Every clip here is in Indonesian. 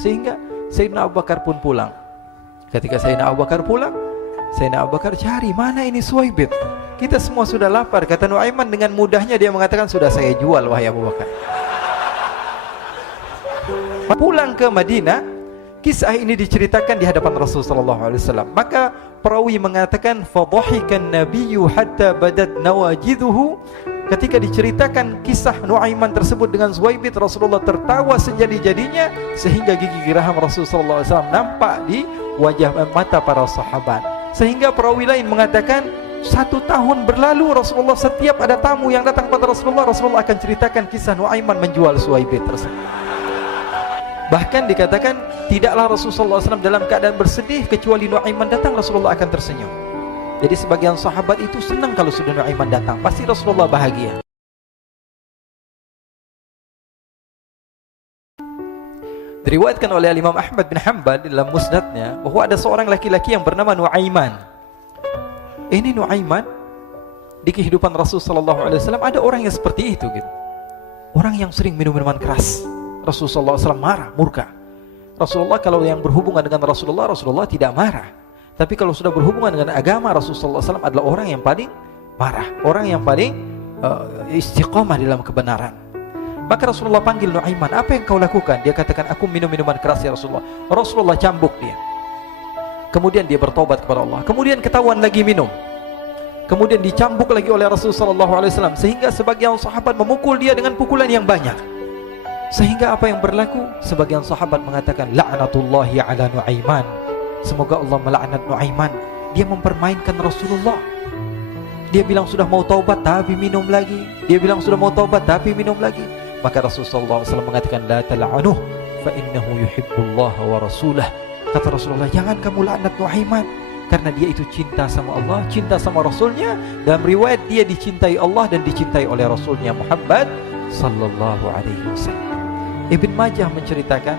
Sehingga Sayyidina Abu Bakar pun pulang. Ketika Sayyidina Abu Bakar pulang, Sayyidina Abu Bakar cari, mana ini Suwaibit? Kita semua sudah lapar. Kata Nuaiman dengan mudahnya dia mengatakan, sudah saya jual wahai Abu Bakar. Pulang ke Madinah, kisah ini diceritakan di hadapan Rasulullah SAW. Maka perawi mengatakan, fadhahikan nabiyyu hatta badat nawajiduhu. Ketika diceritakan kisah Nuaiman tersebut dengan Suwaibit, Rasulullah tertawa sejadi-jadinya sehingga gigi geraham Rasulullah SAW nampak di wajah mata para sahabat. Sehingga perawi lain mengatakan, 1 tahun berlalu Rasulullah setiap ada tamu yang datang pada Rasulullah, Rasulullah akan ceritakan kisah Nuaiman menjual Suwaibit tersebut. Bahkan dikatakan tidaklah Rasulullah SAW dalam keadaan bersedih kecuali Nuaiman datang, Rasulullah akan tersenyum. Jadi sebagian sahabat itu senang kalau sudah Nuaiman datang, pasti Rasulullah bahagia. Diriwayatkan oleh Imam Ahmad bin Hanbal dalam musnadnya bahwa ada seorang laki-laki yang bernama Nuaiman. Ini Nuaiman di kehidupan Rasulullah SAW ada orang yang seperti itu gitu. Orang yang sering minum minuman keras. Rasulullah SAW marah, murka. Rasulullah kalau yang berhubungan dengan Rasulullah tidak marah. Tapi kalau sudah berhubungan dengan agama, Rasulullah SAW adalah orang yang paling marah, orang yang paling istiqamah dalam kebenaran. Maka Rasulullah panggil Nuaiman, apa yang kau lakukan? Dia katakan, aku minum minuman keras ya Rasulullah. Rasulullah cambuk dia. Kemudian dia bertobat kepada Allah. Kemudian ketahuan lagi minum. Kemudian dicambuk lagi oleh Rasulullah SAW. Sehingga sebagian sahabat memukul dia dengan pukulan yang banyak. Sehingga apa yang berlaku? Sebagian sahabat mengatakan, la'natullahi ala Nuaiman. Semoga Allah melaknat Nuaiman. Dia mempermainkan Rasulullah. Dia bilang sudah mau taubat tapi minum lagi. Dia bilang sudah mau taubat tapi minum lagi. Maka Rasulullah SAW mengatakan, la tal'anuh fa innahu yuhibbullah wa rasulah. Kata Rasulullah, jangan kamu laknat Nuaiman, karena dia itu cinta sama Allah, cinta sama Rasulnya. Dalam riwayat dia dicintai Allah dan dicintai oleh Rasulnya Muhammad sallallahu alaihi wasallam. Ibn Majah menceritakan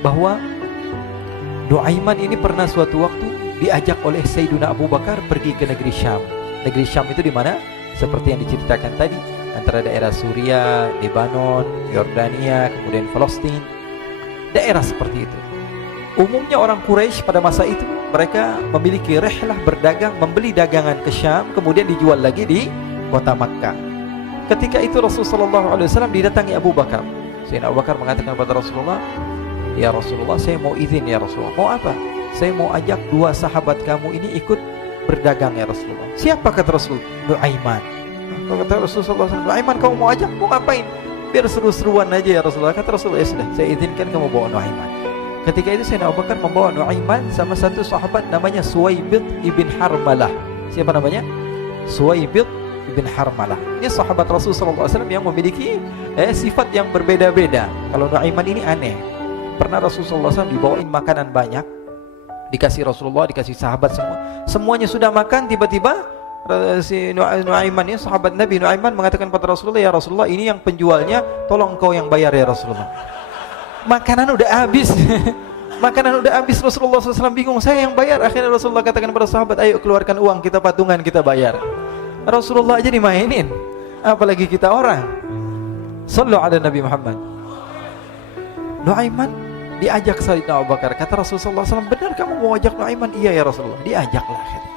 bahwa Nuaiman ini pernah suatu waktu diajak oleh Sayyidina Abu Bakar pergi ke negeri Syam. Negeri Syam itu di mana? Seperti yang diceritakan tadi, antara daerah Suriah, Lebanon, Yordania, kemudian Palestina. Daerah seperti itu. Umumnya orang Quraisy pada masa itu mereka memiliki rihlah berdagang, membeli dagangan ke Syam, kemudian dijual lagi di kota Makkah. Ketika itu Rasulullah SAW didatangi Abu Bakar. Sayyidina Abu Bakar mengatakan kepada Rasulullah, ya Rasulullah, saya mau izin ya Rasulullah. Mau apa? Saya mau ajak 2 sahabat kamu ini ikut berdagang ya Rasulullah. Siapa kata Rasul? Nuaiman. Kata Rasulullah SAW, Nuaiman kamu mau ajak? Mau ngapain? Biar seru-seruan aja ya Rasulullah. Kata Rasulullah, ya sudah, saya izinkan kamu bawa Nuaiman. Ketika itu Sayyidina Abu Bakar membawa Nuaiman sama satu sahabat namanya Suwaibit ibn Harmalah. Siapa namanya? Suwaibit ibn Harmalah. Ini sahabat Rasulullah SAW yang memiliki sifat yang berbeda-beda. Kalau Nuaiman ini aneh. Pernah Rasulullah SAW dibawain makanan banyak, dikasih Rasulullah, dikasih sahabat semua. Semuanya sudah makan, tiba-tiba si Nuaiman ini, sahabat Nabi Nuaiman mengatakan kepada Rasulullah, ya Rasulullah, ini yang penjualnya, tolong engkau yang bayar ya Rasulullah. Makanan udah habis. Makanan udah habis, Rasulullah SAW bingung, saya yang bayar. Akhirnya Rasulullah katakan kepada sahabat, ayo keluarkan uang, kita patungan, kita bayar. Rasulullah aja dimainin, apalagi kita orang. Sallu ala Nabi Muhammad. Nuaiman diajak Sayyidina Abu Bakar. Kata Rasulullah SAW, benar kamu mau ajak Nuaiman? Iya ya Rasulullah. Diajaklah akhirnya.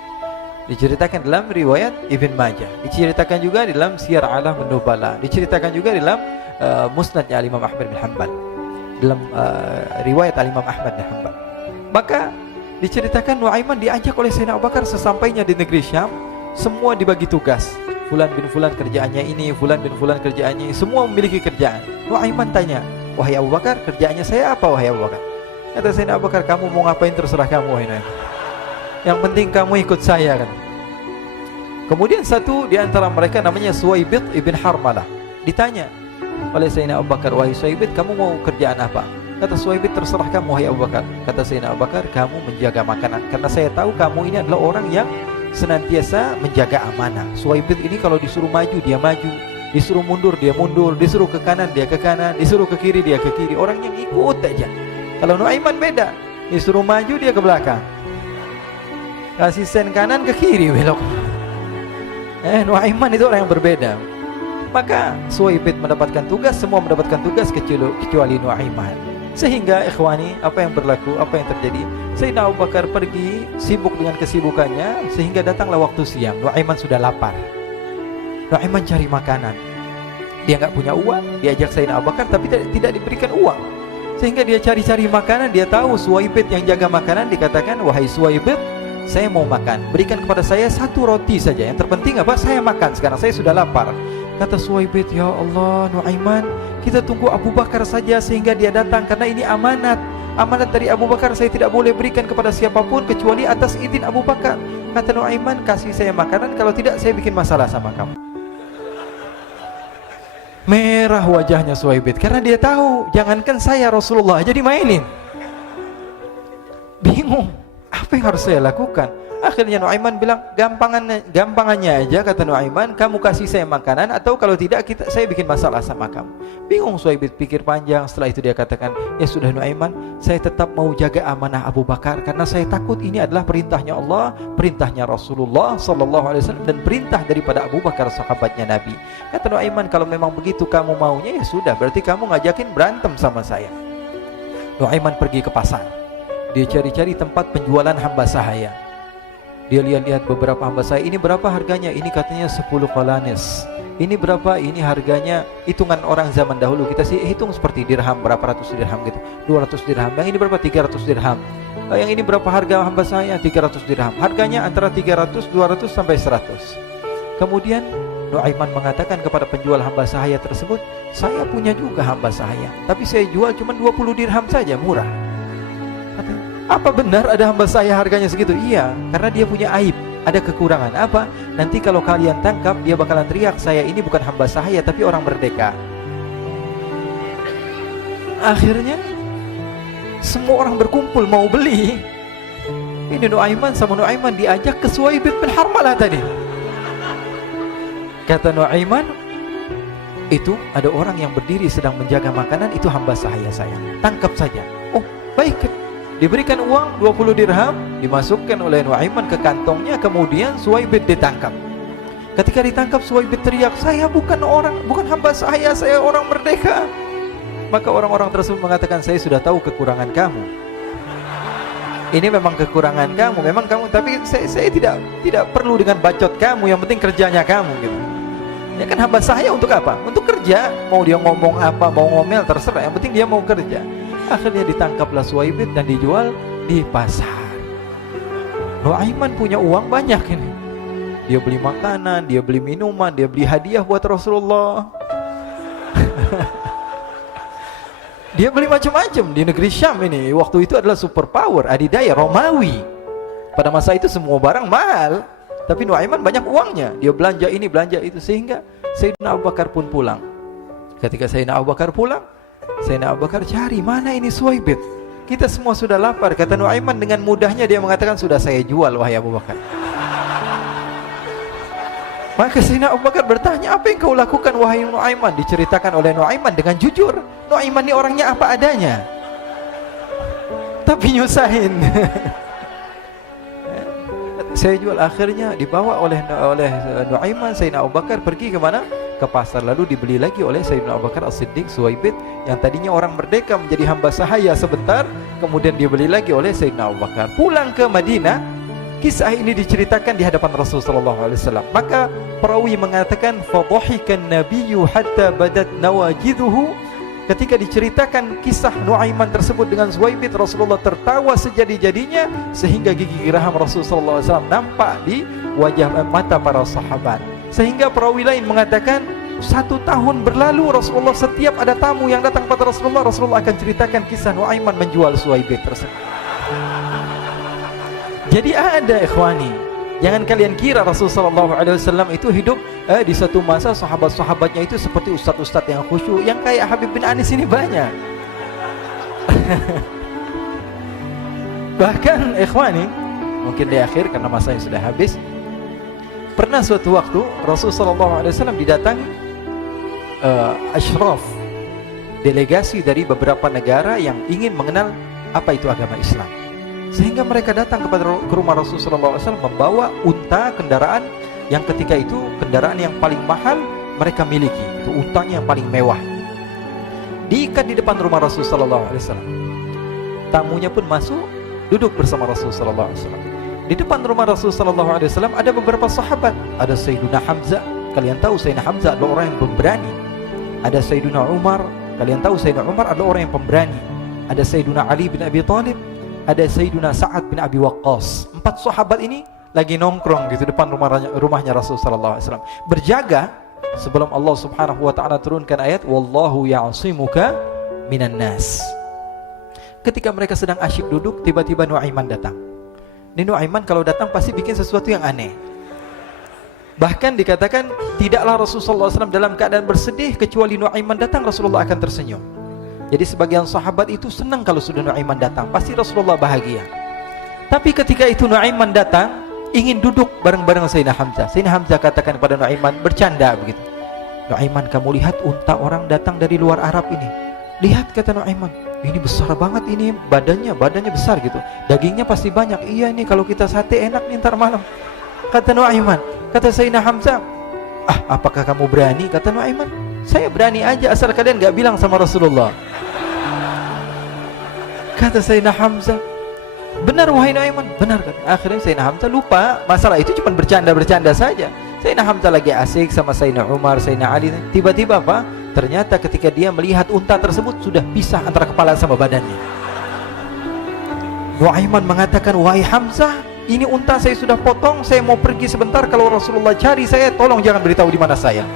Diceritakan dalam riwayat Ibn Majah, diceritakan juga dalam Siyar A'lam An-Nubala, diceritakan juga dalam musnadnya Imam Ahmad bin Hanbal, dalam riwayat Imam Ahmad bin Hanbal. Maka diceritakan Nuaiman diajak oleh Sayyidina Abu Bakar. Sesampainya di negeri Syam, semua dibagi tugas. Fulan bin Fulan kerjaannya ini, Fulan bin Fulan kerjaannya ini, semua memiliki kerjaan. Nuaiman tanya, wahai Abu Bakar, kerjaannya saya apa wahai Abu Bakar? Kata Sayyidina Abu Bakar, kamu mau ngapain terserah kamu wahai Nuaiman. Yang penting kamu ikut saya kan. Kemudian satu di antara mereka namanya Suwaibit ibn Harmalah. Ditanya oleh Sayyidina Abu Bakar, wahai Suwaibit, kamu mau kerjaan apa? Kata Suwaibit, terserah kamu wahai Abu Bakar. Kata Sayyidina Abu Bakar, kamu menjaga makanan, karena saya tahu kamu ini adalah orang yang senantiasa menjaga amanah. Suwaibit ini kalau disuruh maju dia maju, disuruh mundur dia mundur, disuruh ke kanan dia ke kanan, disuruh ke kiri dia ke kiri. Orang yang ikut aja. Kalau Nuaiman beda, disuruh maju dia ke belakang, kasih sen kanan ke kiri belok. Nuaiman itu orang yang berbeda. Maka Suwaibit mendapatkan tugas, semua mendapatkan tugas kecuali Nuaiman. Sehingga ikhwani, apa yang berlaku, apa yang terjadi? Sayyidina Abu Bakar pergi sibuk dengan kesibukannya, sehingga datanglah waktu siang. Nuaiman sudah lapar. Nuaiman cari makanan. Dia nggak punya uang, diajak Sayyidina Abu Bakar tapi tidak diberikan uang. Sehingga dia cari-cari makanan, dia tahu Suwaibit yang jaga makanan, dikatakan, "Wahai Suwaibit, saya mau makan, berikan kepada saya 1 roti saja. Yang terpenting apa? Saya makan sekarang, saya sudah lapar." Kata Suwaibit, "Ya Allah, Nuaiman, kita tunggu Abu Bakar saja sehingga dia datang, karena ini amanat. Amanat dari Abu Bakar, saya tidak boleh berikan kepada siapapun kecuali atas izin Abu Bakar." Kata Nuaiman, "Kasih saya makanan, kalau tidak saya bikin masalah sama kamu." Merah wajahnya Suwaibit karena dia tahu, jangankan saya, Rasulullah aja dimainin. Bingung, apa yang harus saya lakukan? Akhirnya Nuaiman bilang, gampangannya aja, kata Nuaiman, kamu kasih saya makanan, atau kalau tidak saya bikin masalah sama kamu. Bingung Suwaibit, pikir panjang. Setelah itu dia katakan, ya sudah Nuaiman, saya tetap mau jaga amanah Abu Bakar, karena saya takut ini adalah perintahnya Allah, perintahnya Rasulullah SAW, dan perintah daripada Abu Bakar, sahabatnya Nabi. Kata Nuaiman, kalau memang begitu kamu maunya, ya sudah, berarti kamu ngajakin berantem sama saya. Nuaiman pergi ke pasar. Dia cari-cari tempat penjualan hamba sahaya. Dia lihat-lihat beberapa hamba sahaya. Ini berapa harganya? Ini katanya 10 qalanis. Ini berapa? Ini harganya, hitungan orang zaman dahulu, kita sih hitung seperti dirham, berapa ratus dirham gitu, 200 dirham. Yang ini berapa? 300 dirham. Yang ini berapa harga hamba sahaya? 300 dirham. Harganya antara 300, 200 sampai 100. Kemudian Nuaiman mengatakan kepada penjual hamba sahaya tersebut, saya punya juga hamba sahaya, tapi saya jual cuma 20 dirham saja, murah. Katanya, apa benar ada hamba saya harganya segitu? Iya, karena dia punya aib, ada kekurangan. Apa? Nanti kalau kalian tangkap, dia bakalan teriak, saya ini bukan hamba sahaya tapi orang merdeka. Akhirnya semua orang berkumpul mau beli. Ini Nuaiman sama Nuaiman diajak ke Suwaibit bin Harmalah tadi. Kata Nuaiman, itu ada orang yang berdiri sedang menjaga makanan, itu hamba sahaya saya, tangkap saja. Oh baik. Diberikan uang 20 dirham, dimasukkan oleh Nuaiman ke kantongnya, kemudian Suwaibit ditangkap. Ketika ditangkap, Suwaibit teriak, saya bukan hamba saya orang merdeka. Maka orang-orang tersebut mengatakan, saya sudah tahu kekurangan kamu. Ini memang kekurangan kamu, memang kamu, tapi saya tidak perlu dengan bacot kamu, yang penting kerjanya kamu gitu. Ya kan hamba saya untuk apa? Untuk kerja. Mau dia ngomong apa, mau ngomel terserah, yang penting dia mau kerja. Akhirnya ditangkaplah Suwaibit dan dijual di pasar. Nuaiman punya uang banyak ini. Dia beli makanan, dia beli minuman, dia beli hadiah buat Rasulullah. Dia beli macam-macam di negeri Syam ini. Waktu itu adalah superpower, adidaya Romawi. Pada masa itu semua barang mahal, tapi Nuaiman banyak uangnya. Dia belanja ini, belanja itu, sehingga Sayyidina Abu Bakar pun pulang. Ketika Sayyidina Abu Bakar pulang, Sayyidina Abu Bakar cari, mana ini Suwaibit? Kita semua sudah lapar. Kata Nuaiman dengan mudahnya dia mengatakan, sudah saya jual wahai Abu Bakar. Maka Sayyidina Abu Bakar bertanya, apa yang kau lakukan wahai Nuaiman? Diceritakan oleh Nuaiman dengan jujur. Nuaiman ini orangnya apa adanya, tapi nyusahin. Saya jual. Akhirnya dibawa oleh Nuaiman, Sayyidina Abu Bakar pergi ke mana? Ke pasar. Lalu dibeli lagi oleh Sayyidina Abu Bakar As-Siddiq, Suwaibit yang tadinya orang merdeka menjadi hamba sahaya sebentar, kemudian dibeli lagi oleh Sayyidina Abu Bakar. Pulang ke Madinah, kisah ini diceritakan di hadapan Rasulullah SAW. Maka perawi mengatakan, fadhahikan nabiyyu hatta badat nawajiduhu. Ketika diceritakan kisah Nuaiman tersebut dengan Suwaibit, Rasulullah tertawa sejadi-jadinya sehingga gigi geraham Rasulullah SAW nampak di wajah mata para sahabat. Sehingga perawi lain mengatakan, 1 tahun berlalu Rasulullah, setiap ada tamu yang datang kepada Rasulullah akan ceritakan kisah Nuaiman menjual Suwaibit tersebut. Jadi ada ikhwani, jangan kalian kira Rasulullah SAW itu hidup di satu masa sahabat-sahabatnya itu seperti ustadz-ustadz yang khusyuk, yang kayak Habib bin Anis ini banyak. Bahkan ikhwani, mungkin di akhir karena masanya sudah habis, pernah suatu waktu Rasulullah SAW didatangi asyraf, delegasi dari beberapa negara yang ingin mengenal apa itu agama Islam. Sehingga mereka datang ke rumah Rasulullah SAW membawa unta, kendaraan yang ketika itu kendaraan yang paling mahal mereka miliki, itu untanya yang paling mewah. diikat di depan rumah Rasul sallallahu alaihi wasallam. Tamunya pun masuk, duduk bersama Rasul sallallahu alaihi wasallam. Di depan rumah Rasul sallallahu alaihi wasallam ada beberapa sahabat. Ada Sayyiduna Hamzah. Kalian tahu Sayyidina Hamzah adalah orang yang pemberani. Ada Sayyiduna Umar. Kalian tahu Sayyidina Umar adalah orang yang pemberani. Ada Sayyiduna Ali bin Abi Thalib. Ada Sayyiduna Sa'ad bin Abi Waqqas. 4 sahabat ini lagi nongkrong gitu depan rumahnya Rasul sallallahu alaihi wasallam, berjaga sebelum Allah Subhanahu wa taala turunkan ayat wallahu ya'simuka minan nas. Ketika mereka sedang asyik duduk, tiba-tiba Nuaiman datang. Ini Nuaiman kalau datang pasti bikin sesuatu yang aneh. Bahkan dikatakan tidaklah Rasulullah SAW dalam keadaan bersedih, kecuali Nuaiman datang Rasulullah akan tersenyum. Jadi sebagian sahabat itu senang kalau sudah Nuaiman datang, pasti Rasulullah bahagia. Tapi ketika itu Nuaiman datang, ingin duduk bareng-bareng Sayyidina Hamzah. Sayyidina Hamzah katakan kepada Nuaiman, bercanda begitu. Nuaiman, kamu lihat unta orang datang dari luar Arab ini. Lihat, kata Nuaiman, ini besar banget, ini badannya besar gitu. Dagingnya pasti banyak. Iya, ini kalau kita sate enak nih ntar malam. Kata Nuaiman. Kata Sayyidina Hamzah, apakah kamu berani? Kata Nuaiman, saya berani aja asal kalian gak bilang sama Rasulullah. Kata Sayyidina Hamzah, benar wahai Nuaiman, benar kan? Akhirnya Sayyidina Hamzah lupa masalah itu, cuma bercanda-bercanda saja. Sayyidina Hamzah lagi asik sama Sayyidina Umar, Sayyidina Ali. Tiba-tiba apa? Ternyata ketika dia melihat unta tersebut sudah pisah antara kepala sama badannya. Nuaiman mengatakan, wahai Hamzah, ini unta saya sudah potong, saya mau pergi sebentar. Kalau Rasulullah cari saya, tolong jangan beritahu di mana saya.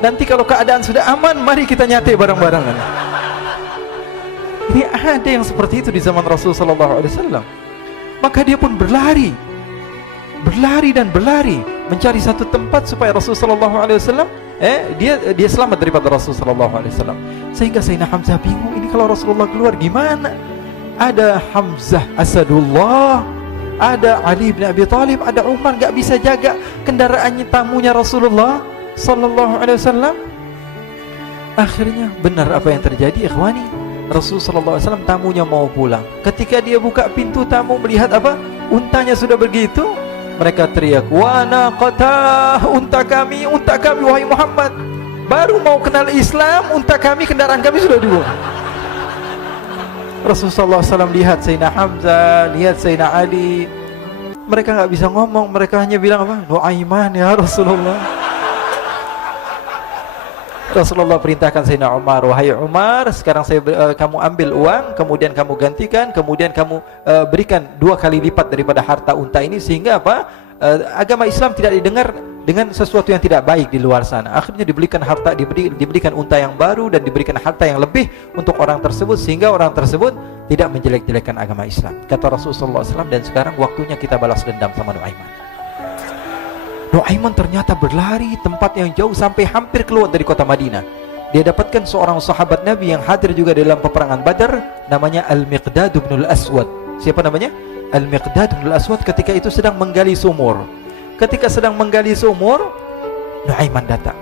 Nanti kalau keadaan sudah aman, mari kita nyate bareng-barengan. Ini ada yang seperti itu di zaman Rasul sallallahu alaihi wasallam. Maka dia pun berlari dan berlari mencari satu tempat supaya Rasul sallallahu alaihi wasallam dia selamat daripada Rasul sallallahu alaihi wasallam. Sehingga Sayyidina Hamzah bingung, ini kalau Rasulullah keluar gimana? Ada Hamzah Asadullah, ada Ali bin Abi Thalib, ada Umar, gak bisa jaga kendaraannya tamunya Rasulullah sallallahu alaihi wasallam. Akhirnya benar apa yang terjadi, ikhwani. Rasul sallallahu alaihi wasallam tamunya mau pulang. Ketika dia buka pintu, tamu melihat apa? Untanya sudah begitu. Mereka teriak, "Wa naqata, unta kami wahai Muhammad. Baru mau kenal Islam, unta kami, kendaraan kami sudah dibuang." Rasul sallallahu alaihi wasallam lihat Sayyidina Hamzah, lihat Sayyidina Ali. Mereka enggak bisa ngomong, mereka hanya bilang apa? Nuaiman ya Rasulullah. Rasulullah perintahkan Sayyidina Umar, wahai Umar, sekarang kamu ambil uang, kemudian kamu gantikan, kemudian kamu berikan 2 kali lipat daripada harta unta ini, sehingga apa? Agama Islam tidak didengar dengan sesuatu yang tidak baik di luar sana. Akhirnya diberikan harta, diberikan unta yang baru dan diberikan harta yang lebih untuk orang tersebut, sehingga orang tersebut tidak menjelek-jelekan agama Islam. Kata Rasulullah SAW, dan sekarang waktunya kita balas dendam sama Nuaiman. Nuaiman ternyata berlari tempat yang jauh sampai hampir keluar dari kota Madinah. Dia dapatkan seorang sahabat Nabi yang hadir juga dalam peperangan Badar, namanya Al-Miqdad bin Al-Aswad. Siapa namanya? Al-Miqdad bin Al-Aswad ketika itu sedang menggali sumur. Ketika sedang menggali sumur, Nuaiman datang.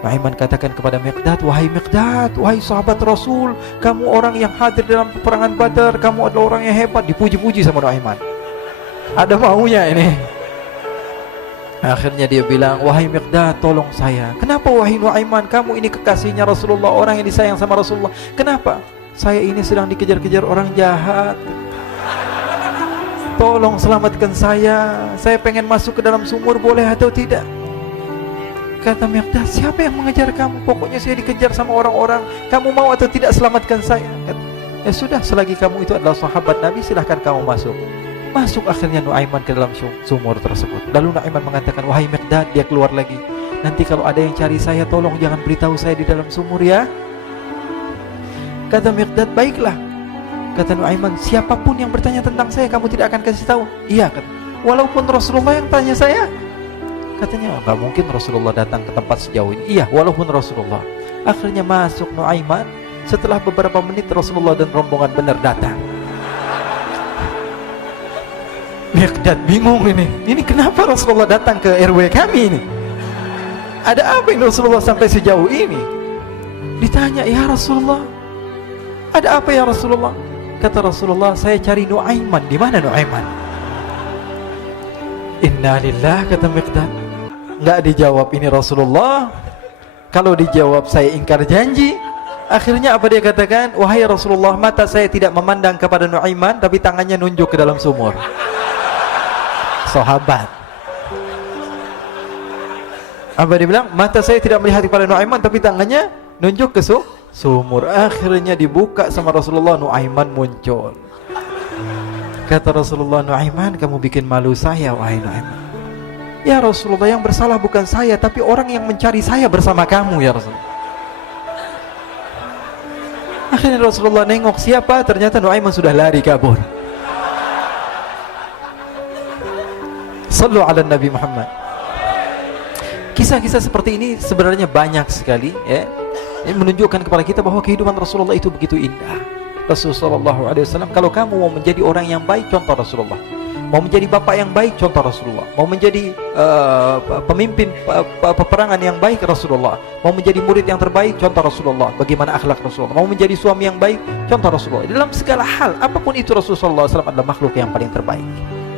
Nuaiman katakan kepada Miqdad, wahai Miqdad, wahai sahabat Rasul, kamu orang yang hadir dalam peperangan Badar, kamu adalah orang yang hebat. Dipuji-puji sama Nuaiman. Ada maunya ini. Akhirnya dia bilang, wahai Miqdad, tolong saya. Kenapa wahai Nuaiman? Kamu ini kekasihnya Rasulullah, orang yang disayang sama Rasulullah. Kenapa? Saya ini sedang dikejar-kejar orang jahat. Tolong selamatkan saya. Saya pengen masuk ke dalam sumur, boleh atau tidak? Kata Miqdad, siapa yang mengejar kamu? Pokoknya saya dikejar sama orang-orang. Kamu mau atau tidak selamatkan saya? Kata, ya sudah, selagi kamu itu adalah sahabat Nabi, silahkan kamu masuk. Masuk akhirnya Nuaiman ke dalam sumur tersebut. Lalu Nuaiman mengatakan, wahai Miqdad, dia keluar lagi. Nanti kalau ada yang cari saya, tolong jangan beritahu saya di dalam sumur ya. Kata Miqdad, baiklah. Kata Nuaiman, siapapun yang bertanya tentang saya, kamu tidak akan kasih tahu. Iya, kata, walaupun Rasulullah yang tanya saya. Katanya, enggak mungkin Rasulullah datang ke tempat sejauh ini. Iya, walaupun Rasulullah. Akhirnya masuk Nuaiman. Setelah beberapa menit, Rasulullah dan rombongan benar datang. Miqdad bingung ini. Ini kenapa Rasulullah datang ke RW kami ini? Ada apa ini Rasulullah sampai sejauh ini? Ditanya, ya Rasulullah, ada apa ya Rasulullah? Kata Rasulullah, saya cari Nuaiman. Di mana Nuaiman? Innalillah, kata Miqdad. Enggak dijawab ini Rasulullah. Kalau dijawab saya ingkar janji. Akhirnya apa dia katakan? Wahai Rasulullah, mata saya tidak memandang kepada Nuaiman, tapi tangannya nunjuk ke dalam sumur. Sahabat. Apa dia bilang? Mata saya tidak melihat kepada Nuaiman, tapi tangannya nunjuk ke sumur. Akhirnya dibuka sama Rasulullah, Nuaiman muncul. Kata Rasulullah, Nuaiman, kamu bikin malu saya, wahai Nuaiman. Ya Rasulullah, yang bersalah bukan saya, tapi orang yang mencari saya bersama kamu, ya Rasulullah. Akhirnya Rasulullah nengok siapa, ternyata Nuaiman sudah lari kabur. Sallu ala Nabi Muhammad. Kisah-kisah seperti ini sebenarnya banyak sekali, ya. Ini menunjukkan kepada kita bahwa kehidupan Rasulullah itu begitu indah. Rasulullah SAW, kalau kamu mau menjadi orang yang baik, contoh Rasulullah. Mau menjadi bapak yang baik, contoh Rasulullah. Mau menjadi pemimpin peperangan yang baik, Rasulullah. Mau menjadi murid yang terbaik, contoh Rasulullah. Bagaimana akhlak Rasulullah. Mau menjadi suami yang baik, contoh Rasulullah. Dalam segala hal, apapun itu, Rasulullah SAW adalah makhluk yang paling terbaik.